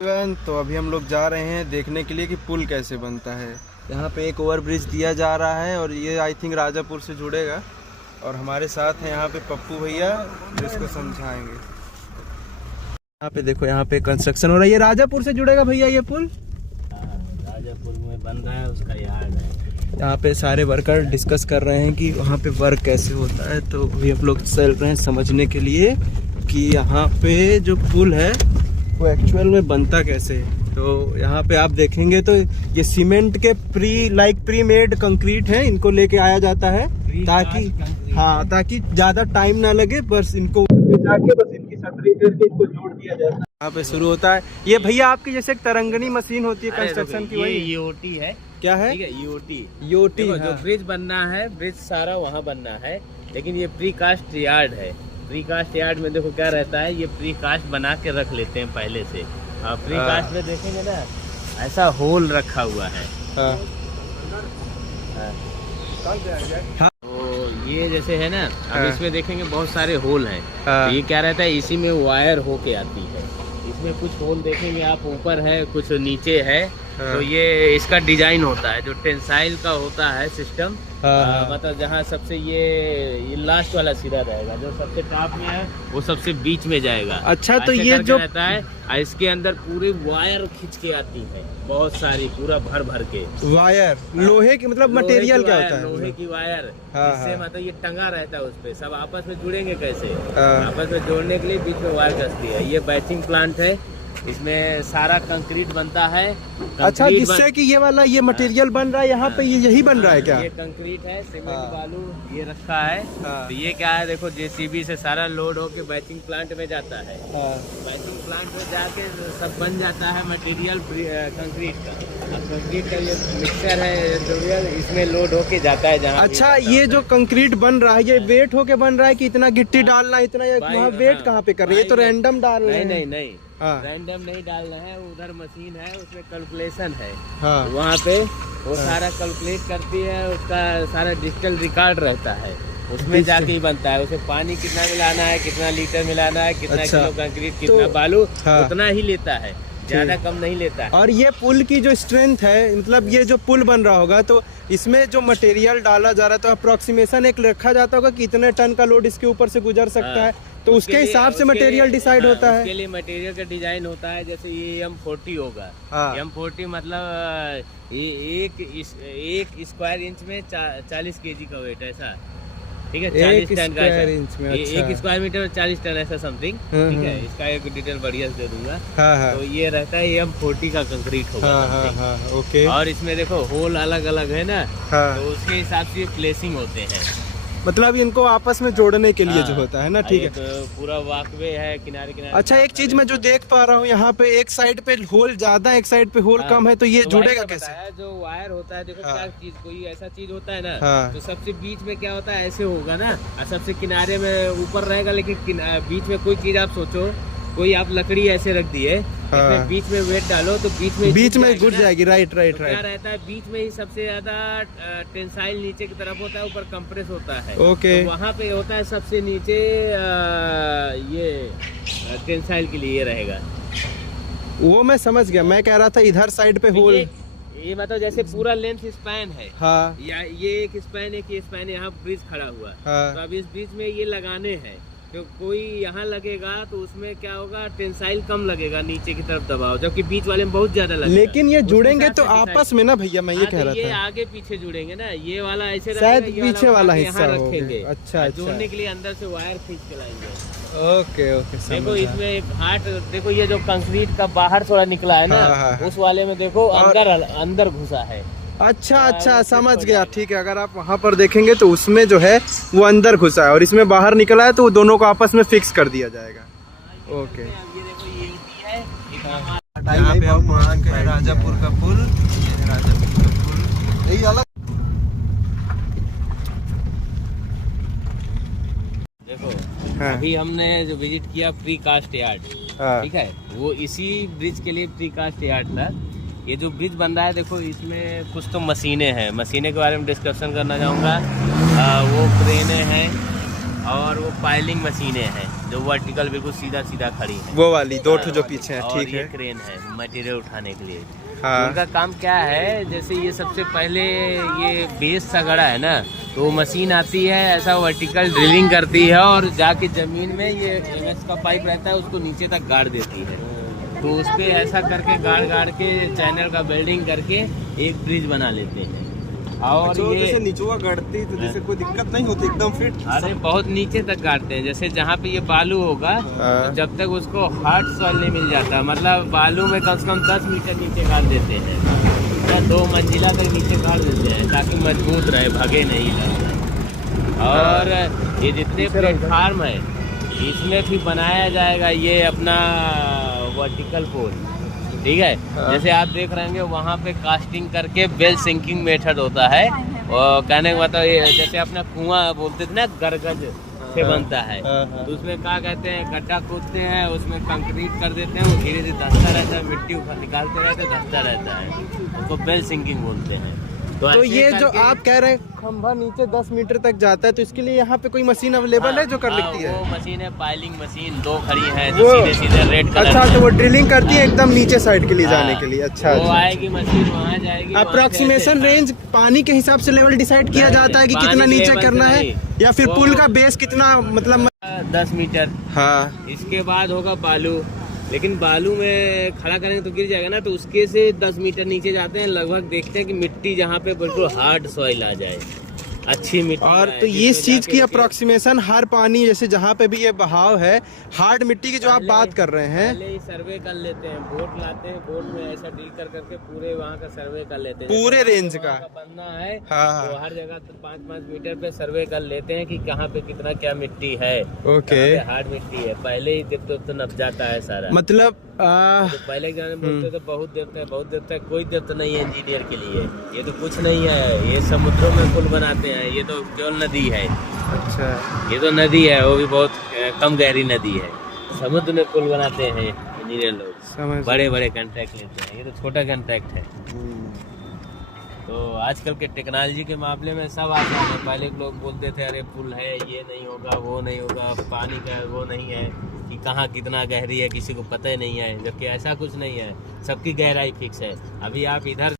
तो अभी हम लोग जा रहे हैं देखने के लिए कि पुल कैसे बनता है। यहाँ पे एक ओवर ब्रिज दिया जा रहा है और ये आई थिंक राजापुर से जुड़ेगा। और हमारे साथ हैं यहाँ पे पप्पू भैया जो इसको समझाएंगे। यहाँ पे देखो, यहाँ पे कंस्ट्रक्शन हो रहा है। ये राजापुर से जुड़ेगा भैया ये पुल? राजापुर में बन रहा है, उसका यार्ड है। यहाँ पे सारे वर्कर डिस्कस कर रहे हैं कि वहाँ पे वर्क कैसे होता है। तो अभी हम लोग चल रहे हैं समझने के लिए कि यहाँ पे जो पुल है वो एक्चुअल में बनता कैसे है। तो यहाँ पे आप देखेंगे तो ये सीमेंट के प्री मेड कंक्रीट है, इनको लेके आया जाता है ताकि ज्यादा टाइम ना लगे। बस इनको जाके बस इनकी सटरी करके इसको जोड़ दिया जाता है। यहाँ पे शुरू होता है। ये भैया आपकी जैसे एक तरंगनी मशीन होती है कंस्ट्रक्शन की, वही ईओटी है। क्या है? ईओटी जो ब्रिज बनना है, ब्रिज सारा वहाँ बनना है, लेकिन ये प्री कास्ट यार्ड है। प्री कास्ट यार्ड में देखो क्या रहता है, ये प्री कास्ट बना के रख लेते हैं पहले से। प्री कास्ट में देखेंगे ना, ऐसा होल रखा हुआ है। तो ये जैसे है ना, अब इसमें देखेंगे बहुत सारे होल हैं। तो ये क्या रहता है, इसी में वायर होके आती है। इसमें कुछ होल देखेंगे आप, ऊपर है कुछ नीचे है। तो ये इसका डिजाइन होता है, जो टेंसाइल का होता है सिस्टम। मतलब जहाँ सबसे ये लास्ट वाला सिरा रहेगा, जो सबसे टॉप में है वो सबसे बीच में जाएगा। अच्छा, तो ये जो रहता है, इसके अंदर पूरी वायर खींच के आती है, बहुत सारी, पूरा भर भर के वायर। लोहे की मतलब मटेरियल क्या होता है? लोहे की वायर, जिससे मतलब ये टंगा रहता है उस पे। सब आपस में जुड़ेंगे कैसे? आपस में जोड़ने के लिए बीच में वायर कसती है। ये बैचिंग प्लांट है, इसमें सारा कंक्रीट बनता है। अच्छा, जिससे कि ये मटेरियल बन रहा है यहाँ पे, ये यही बन रहा है क्या? ये कंक्रीट है, सीमेंट बालू ये रखा है। तो ये क्या है, देखो जेसीबी से सारा लोड होके बैचिंग प्लांट में जाता है। बैचिंग प्लांट में जाके सब बन जाता है मटेरियल कंक्रीट का। अब कंक्रीट का ये मिक्सचर है, इसमें लोड होके जाता है जहाँ। अच्छा, ये जो कंक्रीट बन रहा है, ये वेट होके बन रहा है कि इतना गिट्टी डालना, इतना वहाँ वेट कहाँ पे कर रहे हैं? ये तो रैंडम डाल रहे हैं। नहीं रैंडम नहीं डालना है, उधर मशीन है, उसमें कैलकुलेशन है। वहाँ पे वो सारा कैलकुलेट करती है, उसका सारा डिजिटल रिकॉर्ड रहता है, उसमें जाके ही बनता है। उसमें पानी कितना मिलाना है, कितना लीटर मिलाना है, कितना किलो कंक्रीट, कितना बालू, उतना ही लेता है, ज्यादा कम नहीं लेता है। और ये पुल की जो स्ट्रेंथ है, मतलब ये जो पुल बन रहा होगा, तो इसमें जो मटेरियल डाला जा रहा है, तो अप्रोक्सीमेशन एक रखा जाता होगा कि इतने टन का लोड इसके ऊपर से गुजर सकता है। तो उसके हिसाब से मटेरियल डिसाइड होता है। उसके लिए मटेरियल का डिजाइन होता है। जैसे ये M40 होगा, M40 मतलब एक स्क्वायर इंच में 40 kg का वेट, ऐसा, ठीक है? 40 टन का इंच में, एक स्क्वायर मीटर में 40 टन, ऐसा समथिंग, ठीक है? इसका एक डिटेल बढ़िया से दे दूंगा। तो ये रहता है, ये M40 का कंक्रीट होगा। ओके। और इसमें देखो होल अलग अलग है ना, तो उसके हिसाब से प्लेसिंग होते हैं, मतलब इनको आपस में जोड़ने के लिए जो होता है ना, ठीक है? तो पूरा वॉकवे है किनारे किनारे। अच्छा, एक चीज मैं जो देख पा रहा हूँ, यहाँ पे एक साइड पे होल ज्यादा, एक साइड पे होल कम है, तो ये जुड़ेगा कैसे? जो वायर होता है, देखो क्या चीज, कोई ऐसा चीज होता है ना, तो सबसे बीच में क्या होता है, ऐसे होगा ना, और सबसे किनारे में ऊपर रहेगा, लेकिन बीच में कोई चीज आप सोचो, कोई आप लकड़ी ऐसे रख दिए, बीच में वेट डालो तो बीच में घुस जाएगी। राइट। क्या रहता है, बीच में ही सबसे ज्यादा टेंसाइल नीचे की तरफ होता है, ऊपर कंप्रेस होता है। ओके। तो वहाँ पे होता है सबसे नीचे, ये टेंसाइल के लिए रहेगा। वो मैं समझ गया, मैं कह रहा था इधर साइड पे होल, ये मतलब जैसे पूरा लेंथ स्पैन है। या ये एक स्पैन यहाँ ब्रिज खड़ा हुआ, तो अब इस ब्रिज में ये लगाने हैं, तो कोई यहाँ लगेगा तो उसमें क्या होगा, टेंसाइल कम लगेगा, नीचे की तरफ दबाव, जबकि बीच वाले में बहुत ज्यादा लगेगा। लेकिन ये जुड़ेंगे तो आपस में ना भैया, मैं ये कह रहा था, ये आगे पीछे जुड़ेंगे ना, ये वाला ऐसे शायद पीछे वाला हिस्सा रखेंगे। अच्छा, जोड़ने के लिए अंदर से वायर खींच के लाएंगे। ओके। देखो इसमें एक हार्ट, देखो ये जो कंक्रीट का बाहर थोड़ा निकला है ना, उस वाले में देखो अंदर घुसा है। अच्छा, समझ गया, ठीक है। अगर आप वहाँ पर देखेंगे तो उसमें जो है वो अंदर घुसा है, और इसमें बाहर निकला है, तो वो दोनों को आपस में फिक्स कर दिया जाएगा। ओके। ये देखो ये है, यहाँ पे हम राजापुर का पुल, राजापुर का पुल यही अलग। देखो अभी हमने जो विजिट किया प्री कास्ट यार्ड, ठीक है, वो इसी ब्रिज के लिए प्री कास्ट यार्ड था। ये जो ब्रिज बन रहा है, देखो इसमें कुछ तो मशीनें हैं, मशीनें के बारे में डिस्कशन करना चाहूँगा। वो क्रेनें हैं और वो पाइलिंग मशीनें हैं। जो वर्टिकल बिल्कुल सीधा सीधा खड़ी है, वो वाली 2 ठो जो पीछे है, ठीक है। क्रेन है मटेरियल उठाने के लिए। हाँ। उनका काम क्या है, जैसे ये सबसे पहले ये बेस सा गड़ा है ना, तो मशीन आती है, ऐसा वर्टिकल ड्रिलिंग करती है और जाके जमीन में ये एमएस का पाइप रहता है, उसको नीचे तक गाड़ देती है। तो उस पे ऐसा करके गाड़ के चैनल का वेल्डिंग करके एक ब्रिज बना लेते हैं। और ये जैसे नीचुआ गाड़ती तो जैसे कोई दिक्कत नहीं होती, एकदम फिट। अरे बहुत नीचे तक गाड़ते हैं, जैसे जहाँ पे ये बालू होगा तो जब तक उसको हार्ड सॉइल नहीं मिल जाता, मतलब बालू में कम से कम 10 मीटर नीचे गाड़ देते हैं या 2 मंजिला तक नीचे गाड़ देते हैं, ताकि मजबूत रहे, भागे नहीं रहे। और ये जितने प्लेटफार्म है इसमें भी बनाया जाएगा ये अपना वर्टिकल पोल, ठीक है। जैसे आप देख रहे होंगे वहाँ पे कास्टिंग करके बेल सिंकिंग मेथड होता है, और कहने का मतलब ये जैसे अपना कुआं बोलते थे ना, गरगज से बनता है, तो उसमें क्या कहते हैं, गड्ढा खोदते हैं, उसमें कंक्रीट कर देते हैं, वो धीरे धीरे धंसता रहता है, मिट्टी निकालते रहते हैं, धंसता रहता है, उसको बेल सिंकिंग बोलते हैं। तो ये जो आप कह रहे हैं खंभा नीचे 10 मीटर तक जाता है, तो इसके लिए यहाँ पे कोई मशीन अवेलेबल है जो कर लेती है? वो मशीन है, पाइलिंग मशीन 2 खड़ी है, जो सीधे रेड कलर। अच्छा, तो वो ड्रिलिंग करती है एकदम नीचे साइड के लिए जाने के लिए। अच्छा, वो आएगी मशीन, वहाँ जाएगी। अप्रोक्सीमेशन रेंज पानी के हिसाब से लेवल डिसाइड किया जाता है कि कितना नीचे करना है, या फिर पुल का बेस कितना, मतलब 10 मीटर। हाँ, इसके बाद होगा बालू, लेकिन बालू में खड़ा करेंगे तो गिर जाएगा ना, तो उसके से 10 मीटर नीचे जाते हैं, लगभग देखते हैं कि मिट्टी जहाँ पे बिल्कुल हार्ड सॉइल आ जाए, अच्छी मिट्टी। और तो ये चीज की अप्रोक्सीमेशन हर पानी, जैसे जहाँ पे भी ये बहाव है, हार्ड मिट्टी की जो आप बात कर रहे हैं, पहले ही सर्वे कर लेते हैं, बोट लाते हैं, बोट में ऐसा डील कर करके पूरे वहाँ का सर्वे कर लेते हैं, पूरे रेंज का बनना है। हाँ। तो हर जगह 5-5 मीटर पे सर्वे कर लेते हैं कि कहाँ पे कितना क्या मिट्टी है, ओके, हार्ड मिट्टी है, पहले ही तो नप जाता है सारा। मतलब तो पहले के बोलते थे बहुत देर तक, कोई देर नहीं है इंजीनियर के लिए, ये तो कुछ नहीं है, ये समुद्रों में पुल बनाते हैं, ये तो केवल नदी है। अच्छा, ये तो नदी है, वो भी बहुत कम गहरी नदी है, समुद्र में पुल बनाते हैं इंजीनियर लोग, बड़े बड़े कॉन्ट्रैक्ट लेते हैं, ये तो छोटा कॉन्ट्रैक्ट है। तो आजकल के टेक्नोलॉजी के मामले में सब आसान है। पहले लोग बोलते थे अरे पुल है, ये नहीं होगा, वो नहीं होगा, पानी का वो नहीं है, कि कहाँ कितना गहरी है किसी को पता ही नहीं है, जबकि ऐसा कुछ नहीं है, सबकी गहराई फिक्स है। अभी आप इधर